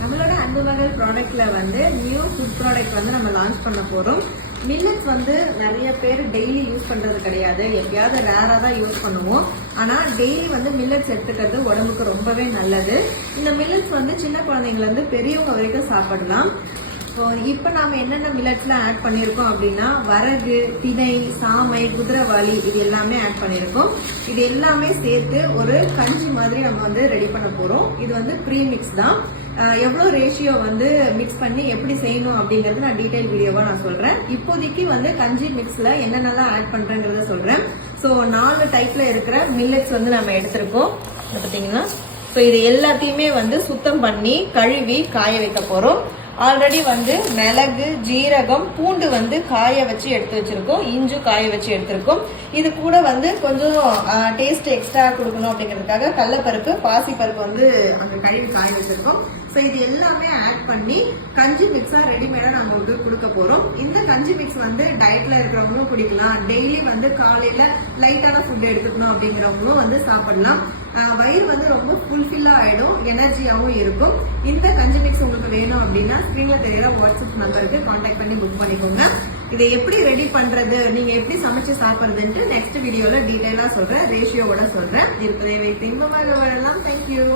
நம்மளோட அன்பு மகள் ப்ராடக்ட்ல வந்து நியூ ஃபுட் ப்ராடக்ட் வந்து நம்ம லான்ச் பண்ண போறோம். மில்லட்ஸ் வந்து நிறைய பேர் டெய்லி யூஸ் பண்றது கிடையாது, எப்பயாவது ரேரா தான் யூஸ் பண்ணுவோம். ஆனா டெய்லி வந்து மில்லட்ஸ் எடுத்துக்கிறது உடம்புக்கு ரொம்பவே நல்லது. இந்த மில்லட்ஸ் வந்து சின்ன குழந்தைங்கள இருந்து பெரியவங்க வரைக்கும் சாப்பிடலாம். இப்போ நாம என்னென்ன மில்லட்ஸ்ல ஆட் பண்ணியிருக்கோம் அப்படின்னா வரகு, திணை, சாமை, குதிரைவாளி இது எல்லாமே ஆட் பண்ணியிருக்கோம். இது எல்லாமே சேர்த்து ஒரு கஞ்சி மாதிரி நம்ம வந்து ரெடி பண்ண போறோம். இது வந்து ப்ரீ மிக்ஸ் தான். எவ்வளோ ரேஷியோ வந்து மிக்ஸ் பண்ணி எப்படி செய்யணும் அப்படிங்கறது நான் டீடைல் வீடியோவா நான் சொல்றேன். இப்போதைக்கு வந்து கஞ்சி மிக்ஸ்ல என்னென்னலாம் ஆட் பண்றேங்கிறத சொல்றேன். ஸோ 4 டைப்ல இருக்கிற மில்லட்ஸ் வந்து நம்ம எடுத்திருக்கோம். பார்த்தீங்கன்னா ஸோ இது எல்லாத்தையுமே வந்து சுத்தம் பண்ணி கழுவி காய வைக்க போறோம். ஆல்ரெடி வந்து மிளகு, ஜீரகம், பூண்டு வந்து காய வச்சு எடுத்து வச்சிருக்கோம். இஞ்சி காய வச்சு எடுத்திருக்கோம். இது கூட வந்து கொஞ்சம் டேஸ்ட் எக்ஸ்ட்ரா கொடுக்கணும் அப்படிங்கிறதுக்காக கடலைப்பருப்பு, பாசிப்பருப்பு வந்து அங்கே கழுவி காய வச்சிருக்கோம். ஸோ இது எல்லாமே ஆட் பண்ணி கஞ்சி மிக்ஸா ரெடிமேடா நாங்கள் உங்களுக்கு கொடுக்க போறோம். இந்த கஞ்சி மிக்ஸ் வந்து டயட்ல இருக்கிறவங்களும் குடிக்கலாம், டெய்லி வந்து காலையில லைட்டான ஃபுட் எடுத்துக்கணும் அப்படிங்கிறவங்களும் வந்து சாப்பிடலாம். வயிறு வந்து ரொம்ப ஃபுல்ஃபில்லா ஆயிடும், எனர்ஜியாவும் இருக்கும். இந்த கஞ்சி மிக்ஸ் உங்களுக்கு வேணும் அப்படின்னா ஸ்கிரீன்ல தெரியுற வாட்ஸ்அப் நம்பருக்கு கான்டாக்ட் பண்ணி புக் பண்ணிக்கோங்க. இதை எப்படி ரெடி பண்றது, நீங்க எப்படி சமைச்சு சாப்பிடுறதுன்ட்டு நெக்ஸ்ட் வீடியோல டீடைலா சொல்றேன், ரேஷியோவோட சொல்றேன். இருக்கிறதை வைத்து இன்பமாக வாழலாம். தேங்க்யூ.